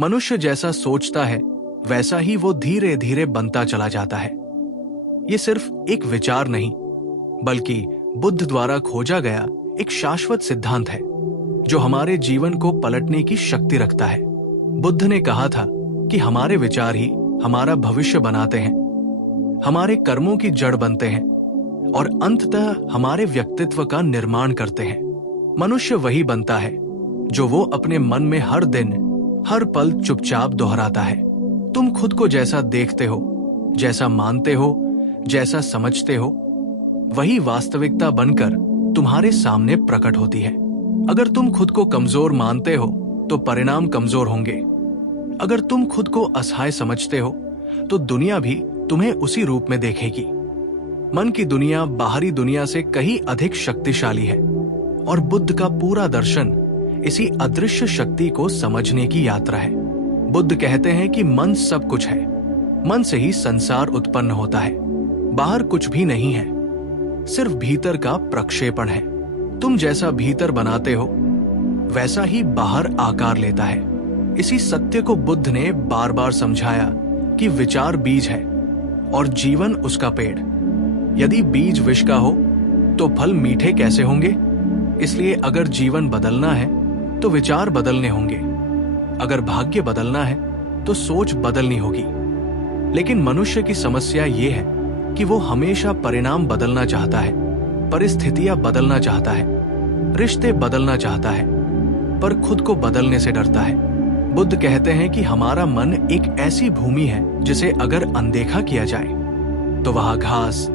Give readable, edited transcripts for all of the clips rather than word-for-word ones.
मनुष्य जैसा सोचता है वैसा ही वो धीरे धीरे बनता चला जाता है। ये सिर्फ एक विचार नहीं, बल्कि बुद्ध द्वारा खोजा गया एक शाश्वत सिद्धांत है जो हमारे जीवन को पलटने की शक्ति रखता है। बुद्ध ने कहा था कि हमारे विचार ही हमारा भविष्य बनाते हैं, हमारे कर्मों की जड़ बनते हैं और अंततः हमारे व्यक्तित्व का निर्माण करते हैं। मनुष्य वही बनता है जो वो अपने मन में हर दिन हर पल चुपचाप दोहराता है। तुम खुद को जैसा देखते हो, जैसा मानते हो, जैसा समझते हो, वही वास्तविकता बनकर तुम्हारे सामने प्रकट होती है। अगर तुम खुद को कमजोर मानते हो तो परिणाम कमजोर होंगे। अगर तुम खुद को असहाय समझते हो तो दुनिया भी तुम्हें उसी रूप में देखेगी। मन की दुनिया बाहरी दुनिया से कहीं अधिक शक्तिशाली है और बुद्ध का पूरा दर्शन इसी अदृश्य शक्ति को समझने की यात्रा है। बुद्ध कहते हैं कि मन सब कुछ है, मन से ही संसार उत्पन्न होता है, बाहर कुछ भी नहीं है, सिर्फ भीतर का प्रक्षेपण है। तुम जैसा भीतर बनाते हो वैसा ही बाहर आकार लेता है। इसी सत्य को बुद्ध ने बार बार समझाया कि विचार बीज है और जीवन उसका पेड़। यदि बीज विष का हो तो फल मीठे कैसे होंगे? इसलिए अगर जीवन बदलना है तो विचार बदलने होंगे, अगर भाग्य बदलना है तो सोच बदलनी होगी। लेकिन मनुष्य की समस्या ये है कि वो हमेशा परिणाम बदलना चाहता है, परिस्थितियां बदलना चाहता है, रिश्ते बदलना चाहता है, पर खुद को बदलने से डरता है। बुद्ध कहते हैं कि हमारा मन एक ऐसी भूमि है जिसे अगर अनदेखा किया जाए तो वहां घास,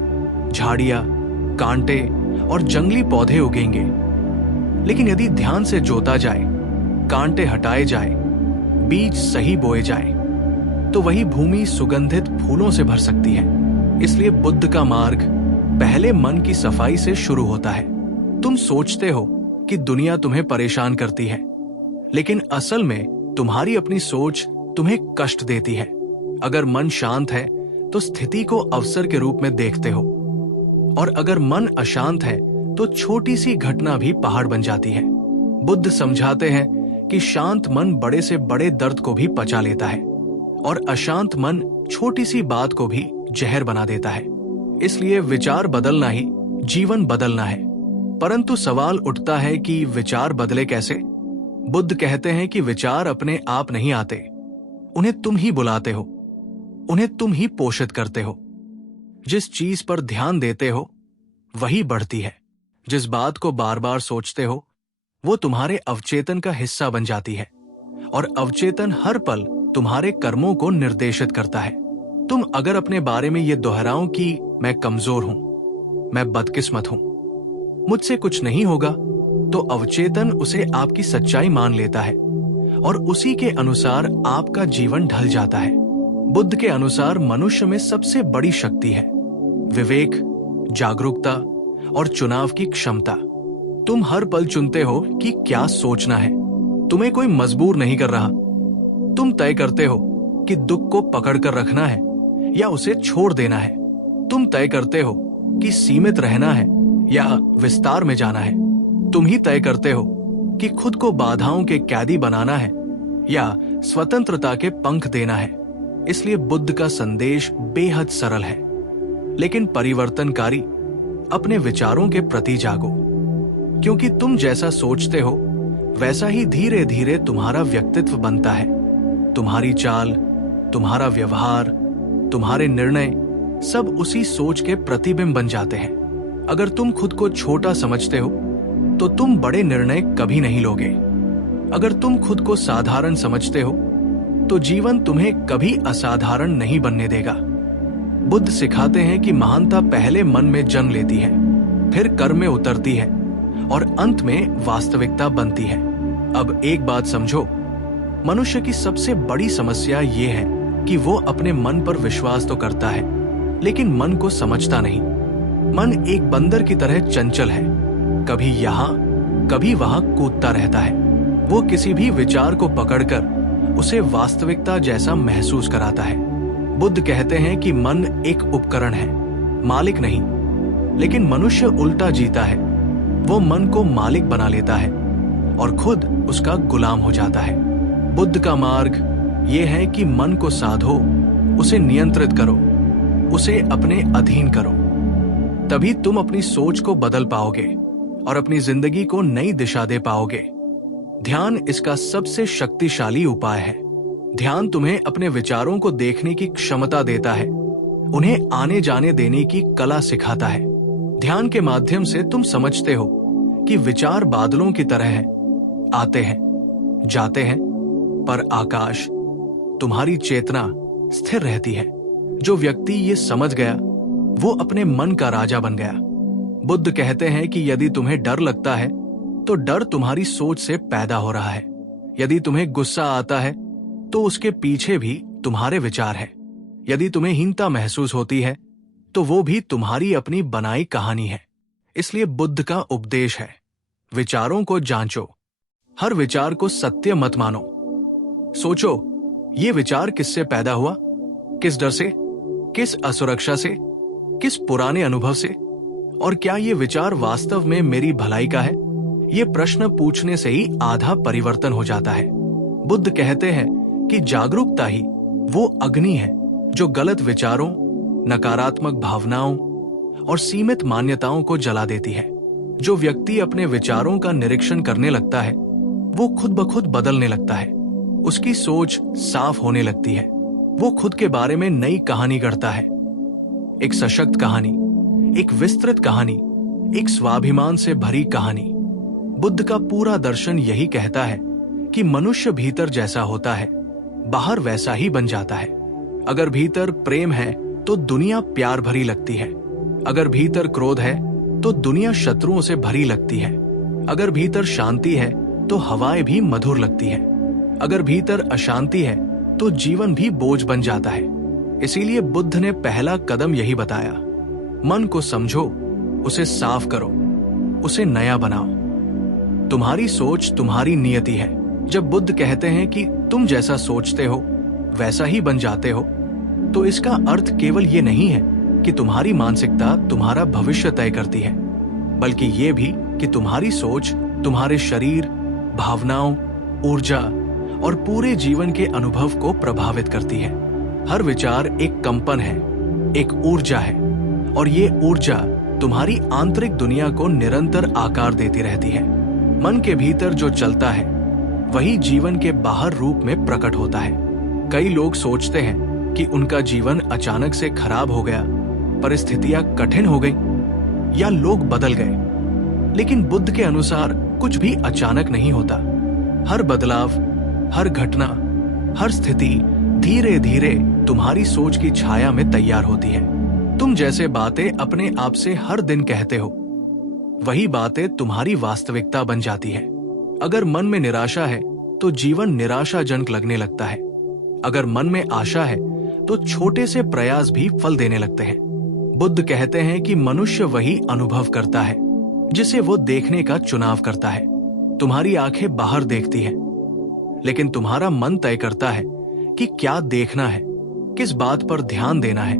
झाड़ियां, कांटे और जंगली पौधे उगेंगे। लेकिन यदि ध्यान से जोता जाए, कांटे हटाए जाए, बीज सही बोए जाए, तो वही भूमि सुगंधित फूलों से भर सकती है। इसलिए बुद्ध का मार्ग पहले मन की सफाई से शुरू होता है। तुम सोचते हो कि दुनिया तुम्हें परेशान करती है, लेकिन असल में तुम्हारी अपनी सोच तुम्हें कष्ट देती है। अगर मन शांत है तो स्थिति को अवसर के रूप में देखते हो, और अगर मन अशांत है तो छोटी सी घटना भी पहाड़ बन जाती है। बुद्ध समझाते हैं कि शांत मन बड़े से बड़े दर्द को भी पचा लेता है और अशांत मन छोटी सी बात को भी जहर बना देता है। इसलिए विचार बदलना ही जीवन बदलना है। परंतु सवाल उठता है कि विचार बदले कैसे? बुद्ध कहते हैं कि विचार अपने आप नहीं आते, उन्हें तुम ही बुलाते हो, उन्हें तुम ही पोषित करते हो। जिस चीज पर ध्यान देते हो वही बढ़ती है। जिस बात को बार बार सोचते हो वो तुम्हारे अवचेतन का हिस्सा बन जाती है, और अवचेतन हर पल तुम्हारे कर्मों को निर्देशित करता है। तुम अगर अपने बारे में ये दोहराओ कि मैं कमजोर हूं, मैं बदकिस्मत हूं, मुझसे कुछ नहीं होगा, तो अवचेतन उसे आपकी सच्चाई मान लेता है और उसी के अनुसार आपका जीवन ढल जाता है। बुद्ध के अनुसार मनुष्य में सबसे बड़ी शक्ति है विवेक, जागरूकता और चुनाव की क्षमता। तुम हर पल चुनते हो कि क्या सोचना है। तुम्हें कोई मजबूर नहीं कर रहा। तुम तय करते हो कि दुख को पकड़कर रखना है या उसे छोड़ देना है। तुम तय करते हो कि सीमित रहना है या विस्तार में जाना है। तुम ही तय करते हो कि खुद को बाधाओं के कैदी बनाना है या स्वतंत्रता के पंख देना है। इसलिए बुद्ध का संदेश बेहद सरल है लेकिन परिवर्तनकारी। अपने विचारों के प्रति जागो, क्योंकि तुम जैसा सोचते हो वैसा ही धीरे धीरे तुम्हारा व्यक्तित्व बनता है। तुम्हारी चाल, तुम्हारा व्यवहार, तुम्हारे निर्णय सब उसी सोच के प्रतिबिंब बन जाते हैं। अगर तुम खुद को छोटा समझते हो तो तुम बड़े निर्णय कभी नहीं लोगे। अगर तुम खुद को साधारण समझते हो तो जीवन तुम्हें कभी असाधारण नहीं बनने देगा। बुद्ध सिखाते हैं कि महानता पहले मन में जन्म लेती है, फिर कर्म में उतरती है और अंत में वास्तविकता बनती है। अब एक बात समझो, मनुष्य की सबसे बड़ी समस्या ये है कि वो अपने मन पर विश्वास तो करता है लेकिन मन को समझता नहीं। मन एक बंदर की तरह चंचल है, कभी यहाँ कभी वहां कूदता रहता है। वो किसी भी विचार को पकड़कर उसे वास्तविकता जैसा महसूस कराता है। बुद्ध कहते हैं कि मन एक उपकरण है, मालिक नहीं। लेकिन मनुष्य उल्टा जीता है, वो मन को मालिक बना लेता है और खुद उसका गुलाम हो जाता है। बुद्ध का मार्ग ये है कि मन को साधो, उसे नियंत्रित करो, उसे अपने अधीन करो। तभी तुम अपनी सोच को बदल पाओगे और अपनी जिंदगी को नई दिशा दे पाओगे। ध्यान इसका सबसे शक्तिशाली उपाय है। ध्यान तुम्हें अपने विचारों को देखने की क्षमता देता है, उन्हें आने जाने देने की कला सिखाता है। ध्यान के माध्यम से तुम समझते हो कि विचार बादलों की तरह हैं, आते हैं, जाते हैं, पर आकाश, तुम्हारी चेतना स्थिर रहती है। जो व्यक्ति ये समझ गया वो अपने मन का राजा बन गया। बुद्ध कहते हैं कि यदि तुम्हें डर लगता है तो डर तुम्हारी सोच से पैदा हो रहा है। यदि तुम्हें गुस्सा आता है तो उसके पीछे भी तुम्हारे विचार हैं। यदि तुम्हें हीनता महसूस होती है तो वो भी तुम्हारी अपनी बनाई कहानी है। इसलिए बुद्ध का उपदेश है, विचारों को जांचो, हर विचार को सत्य मत मानो। सोचो, ये विचार किससे पैदा हुआ, किस डर से, किस असुरक्षा से, किस पुराने अनुभव से, और क्या ये विचार वास्तव में मेरी भलाई का है? ये प्रश्न पूछने से ही आधा परिवर्तन हो जाता है। बुद्ध कहते हैं कि जागरूकता ही वो अग्नि है जो गलत विचारों, नकारात्मक भावनाओं और सीमित मान्यताओं को जला देती है। जो व्यक्ति अपने विचारों का निरीक्षण करने लगता है वो खुद ब खुद बदलने लगता है। उसकी सोच साफ होने लगती है। वो खुद के बारे में नई कहानी गढ़ता है, एक सशक्त कहानी, एक विस्तृत कहानी, एक स्वाभिमान से भरी कहानी। बुद्ध का पूरा दर्शन यही कहता है कि मनुष्य भीतर जैसा होता है बाहर वैसा ही बन जाता है। अगर भीतर प्रेम है तो दुनिया प्यार भरी लगती है। अगर भीतर क्रोध है तो दुनिया शत्रुओं से भरी लगती है। अगर भीतर शांति है तो हवाएं भी मधुर लगती है। अगर भीतर अशांति है तो जीवन भी बोझ बन जाता है। इसीलिए बुद्ध ने पहला कदम यही बताया, मन को समझो, उसे साफ करो, उसे नया बनाओ। तुम्हारी सोच तुम्हारी नियति है। जब बुद्ध कहते हैं कि तुम जैसा सोचते हो वैसा ही बन जाते हो, तो इसका अर्थ केवल ये नहीं है कि तुम्हारी मानसिकता तुम्हारा भविष्य तय करती है, बल्कि ये भी कि तुम्हारी सोच तुम्हारे शरीर, भावनाओं, ऊर्जा और पूरे जीवन के अनुभव को प्रभावित करती है। हर विचार एक कंपन है, एक ऊर्जा है, और ये ऊर्जा तुम्हारी आंतरिक दुनिया को निरंतर आकार देती रहती है। मन के भीतर जो चलता है वही जीवन के बाहर रूप में प्रकट होता है। कई लोग सोचते हैं कि उनका जीवन अचानक से खराब हो गया, परिस्थितियां कठिन हो गई या लोग बदल गए। लेकिन बुद्ध के अनुसार कुछ भी अचानक नहीं होता। हर बदलाव, हर घटना, हर स्थिति धीरे धीरे तुम्हारी सोच की छाया में तैयार होती है। तुम जैसे बातें अपने आप से हर दिन कहते हो, वही बातें तुम्हारी वास्तविकता बन जाती है। अगर मन में निराशा है तो जीवन निराशाजनक लगने लगता है। अगर मन में आशा है तो छोटे से प्रयास भी फल देने लगते हैं। बुद्ध कहते हैं कि मनुष्य वही अनुभव करता है जिसे वो देखने का चुनाव करता है। तुम्हारी आंखें बाहर देखती हैं, लेकिन तुम्हारा मन तय करता है कि क्या देखना है, किस बात पर ध्यान देना है,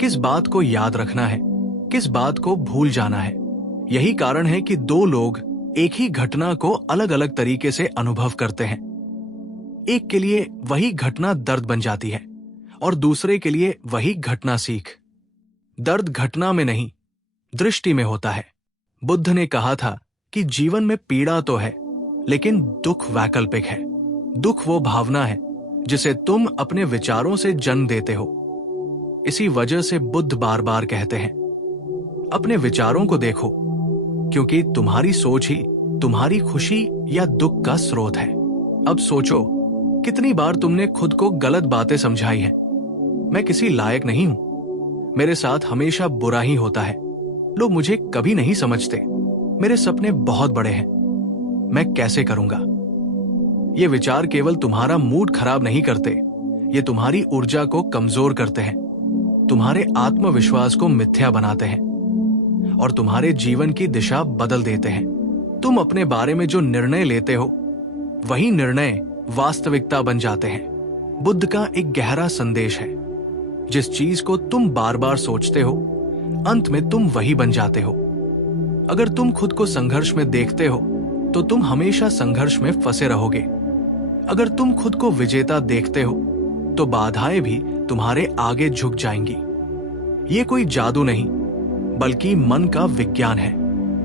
किस बात को याद रखना है, किस बात को भूल जाना है। यही कारण है कि दो लोग एक ही घटना को अलग अलग तरीके से अनुभव करते हैं। एक के लिए वही घटना दर्द बन जाती है और दूसरे के लिए वही घटना सीख। दर्द घटना में नहीं, दृष्टि में होता है। बुद्ध ने कहा था कि जीवन में पीड़ा तो है, लेकिन दुख वैकल्पिक है। दुख वो भावना है जिसे तुम अपने विचारों से जन्म देते हो। इसी वजह से बुद्ध बार बार कहते हैं, अपने विचारों को देखो, क्योंकि तुम्हारी सोच ही तुम्हारी खुशी या दुख का स्रोत है। अब सोचो, कितनी बार तुमने खुद को गलत बातें समझाई हैं। मैं किसी लायक नहीं हूं, मेरे साथ हमेशा बुरा ही होता है, लोग मुझे कभी नहीं समझते, मेरे सपने बहुत बड़े हैं, मैं कैसे करूंगा। ये विचार केवल तुम्हारा मूड खराब नहीं करते, ये तुम्हारी ऊर्जा को कमजोर करते हैं, तुम्हारे आत्मविश्वास को मिथ्या बनाते हैं और तुम्हारे जीवन की दिशा बदल देते हैं। तुम अपने बारे में जो निर्णय लेते हो वही निर्णय वास्तविकता बन जाते हैं। बुद्ध का एक गहरा संदेश है, जिस चीज को तुम बार बार सोचते हो अंत में तुम वही बन जाते हो। अगर तुम खुद को संघर्ष में देखते हो तो तुम हमेशा संघर्ष में फंसे रहोगे। अगर तुम खुद को विजेता देखते हो तो बाधाएं भी तुम्हारे आगे झुक जाएंगी। ये कोई जादू नहीं, बल्कि मन का विज्ञान है।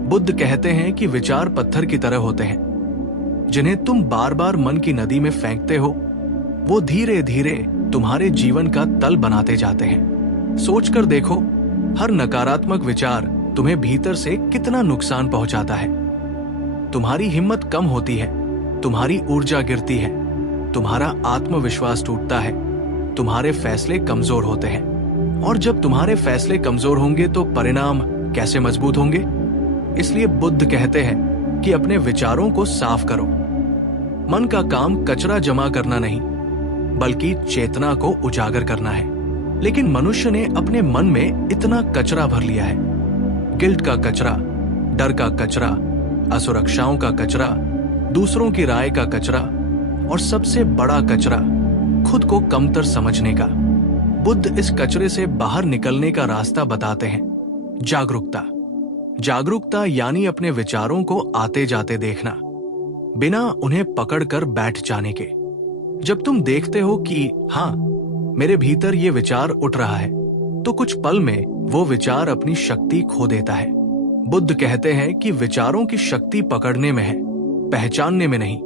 बुद्ध कहते हैं कि विचार पत्थर की तरह होते हैं, जिन्हें तुम बार बार मन की नदी में फेंकते हो, वो धीरे धीरे तुम्हारे जीवन का तल बनाते जाते हैं। सोचकर देखो, हर नकारात्मक विचार तुम्हें भीतर से कितना नुकसान पहुंचाता है। तुम्हारी हिम्मत कम होती है, तुम्हारी ऊर्जा गिरती है, तुम्हारा आत्मविश्वास टूटता है, तुम्हारे फैसले कमजोर होते हैं। और जब तुम्हारे फैसले कमजोर होंगे तो परिणाम कैसे मजबूत होंगे? इसलिए बुद्ध कहते हैं कि अपने विचारों को साफ करो। मन का काम कचरा जमा करना नहीं, बल्कि चेतना को उजागर करना है। लेकिन मनुष्य ने अपने मन में इतना कचरा भर लिया है। गिल्ट का कचरा, डर का कचरा, असुरक्षाओं का कचरा, दूसरों की राय का कचरा, और सबसे बड़ा कचरा खुद को कमतर समझने का। बुद्ध इस कचरे से बाहर निकलने का रास्ता बताते हैं। जागरूकता। जागरूकता यानी अपने विचारों को आते जाते देखना, बिना उन्हें पकड़कर बैठ जाने के। जब तुम देखते हो कि हाँ, मेरे भीतर ये विचार उठ रहा है, तो कुछ पल में वो विचार अपनी शक्ति खो देता है। बुद्ध कहते हैं कि विचारों की शक्ति पकड़ने में है, पहचानने में नहीं।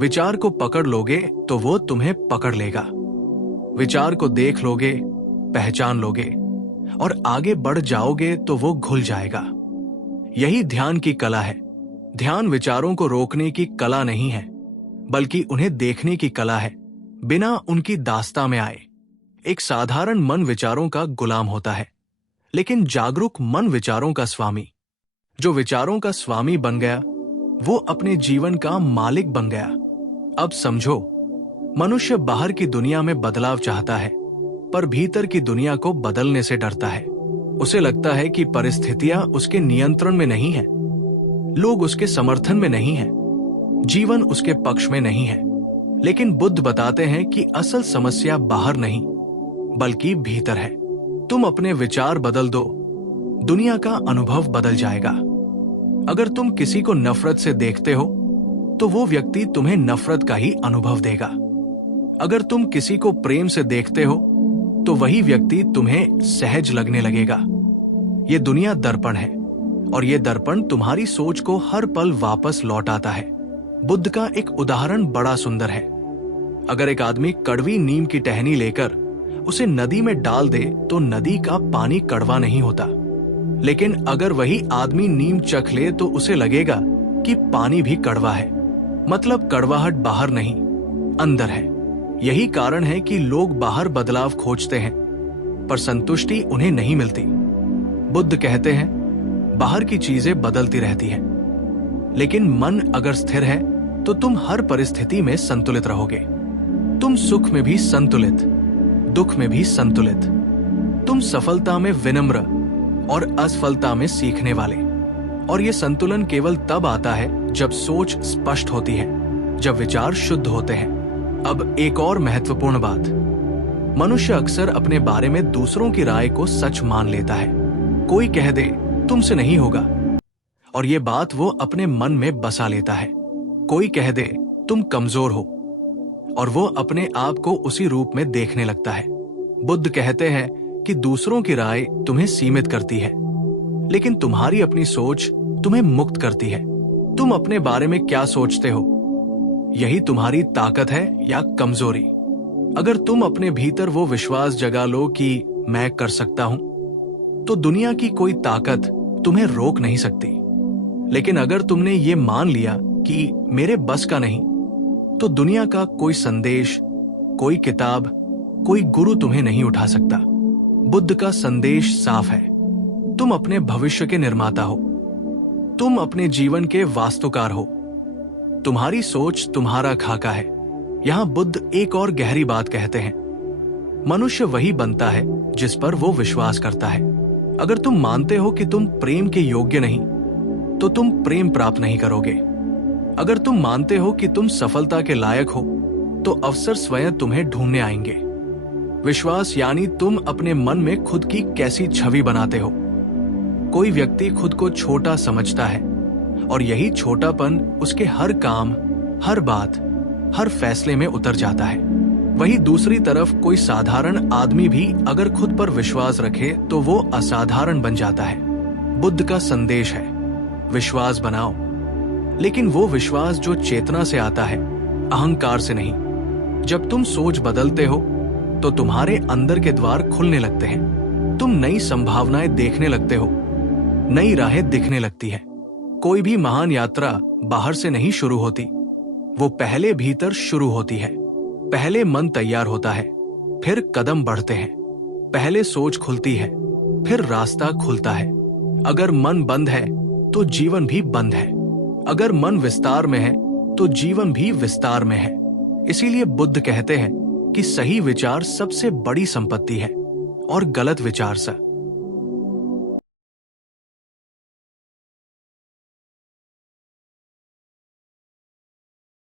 विचार को पकड़ लोगे तो वो तुम्हें पकड़ लेगा। विचार को देख लोगे, पहचान लोगे और आगे बढ़ जाओगे तो वो घुल जाएगा। यही ध्यान की कला है। ध्यान विचारों को रोकने की कला नहीं है, बल्कि उन्हें देखने की कला है, बिना उनकी दास्तां में आए। एक साधारण मन विचारों का गुलाम होता है, लेकिन जागरूक मन विचारों का स्वामी। जो विचारों का स्वामी बन गया, वो अपने जीवन का मालिक बन गया। अब समझो, मनुष्य बाहर की दुनिया में बदलाव चाहता है, पर भीतर की दुनिया को बदलने से डरता है। उसे लगता है कि परिस्थितियां उसके नियंत्रण में नहीं है, लोग उसके समर्थन में नहीं हैं, जीवन उसके पक्ष में नहीं है। लेकिन बुद्ध बताते हैं कि असल समस्या बाहर नहीं, बल्कि भीतर है। तुम अपने विचार बदल दो, दुनिया का अनुभव बदल जाएगा। अगर तुम किसी को नफरत से देखते हो, तो वो व्यक्ति तुम्हें नफरत का ही अनुभव देगा। अगर तुम किसी को प्रेम से देखते हो, तो वही व्यक्ति तुम्हें सहज लगने लगेगा। ये दुनिया दर्पण है, और ये दर्पण तुम्हारी सोच को हर पल वापस लौटाता है। बुद्ध का एक उदाहरण बड़ा सुंदर है। अगर एक आदमी कड़वी नीम की टहनी लेकर उसे नदी में डाल दे, तो नदी का पानी कड़वा नहीं होता। लेकिन अगर वही आदमी नीम चख ले तो उसे लगेगा कि पानी भी कड़वा है। मतलब कड़वाहट बाहर नहीं, अंदर है। यही कारण है कि लोग बाहर बदलाव खोजते हैं, पर संतुष्टि उन्हें नहीं मिलती। बुद्ध कहते हैं, बाहर की चीजें बदलती रहती हैं, लेकिन मन अगर स्थिर है तो तुम हर परिस्थिति में संतुलित रहोगे। तुम सुख में भी संतुलित, दुख में भी संतुलित। तुम सफलता में विनम्र और असफलता में सीखने वाले। और ये संतुलन केवल तब आता है जब सोच स्पष्ट होती है, जब विचार शुद्ध होते हैं। अब एक और महत्वपूर्ण बात, मनुष्य अक्सर अपने बारे में दूसरों की राय को सच मान लेता है। कोई कह दे तुमसे नहीं होगा, और ये बात वो अपने मन में बसा लेता है। कोई कह दे तुम कमजोर हो, और वो अपने आप को उसी रूप में देखने लगता है। बुद्ध कहते हैं कि दूसरों की राय तुम्हें सीमित करती है, लेकिन तुम्हारी अपनी सोच तुम्हें मुक्त करती है। तुम अपने बारे में क्या सोचते हो, यही तुम्हारी ताकत है या कमजोरी। अगर तुम अपने भीतर वो विश्वास जगा लो कि मैं कर सकता हूं, तो दुनिया की कोई ताकत तुम्हें रोक नहीं सकती। लेकिन अगर तुमने ये मान लिया कि मेरे बस का नहीं, तो दुनिया का कोई संदेश, कोई किताब, कोई गुरु तुम्हें नहीं उठा सकता। बुद्ध का संदेश साफ है, तुम अपने भविष्य के निर्माता हो, तुम अपने जीवन के वास्तुकार हो, तुम्हारी सोच तुम्हारा खाका है। यहां बुद्ध एक और गहरी बात कहते हैं, मनुष्य वही बनता है जिस पर वो विश्वास करता है। अगर तुम मानते हो कि तुम प्रेम के योग्य नहीं, तो तुम प्रेम प्राप्त नहीं करोगे। अगर तुम मानते हो कि तुम सफलता के लायक हो, तो अवसर स्वयं तुम्हें ढूंढने आएंगे। विश्वास यानी तुम अपने मन में खुद की कैसी छवि बनाते हो। कोई व्यक्ति खुद को छोटा समझता है, और यही छोटापन उसके हर काम, हर बात, हर फैसले में उतर जाता है। वहीं दूसरी तरफ कोई साधारण आदमी भी अगर खुद पर विश्वास रखे तो वो असाधारण बन जाता है। बुद्ध का संदेश है, विश्वास बनाओ, लेकिन वो विश्वास जो चेतना से आता है, अहंकार से नहीं। जब तुम सोच बदलते हो तो तुम्हारे अंदर के द्वार खुलने लगते हैं। तुम नई संभावनाएं देखने लगते हो, नई राहें दिखने लगती है। कोई भी महान यात्रा बाहर से नहीं शुरू होती, वो पहले भीतर शुरू होती है। पहले मन तैयार होता है, फिर कदम बढ़ते हैं। पहले सोच खुलती है, फिर रास्ता खुलता है। अगर मन बंद है तो जीवन भी बंद है। अगर मन विस्तार में है तो जीवन भी विस्तार में है। इसीलिए बुद्ध कहते हैं कि सही विचार सबसे बड़ी संपत्ति है और गलत विचार सा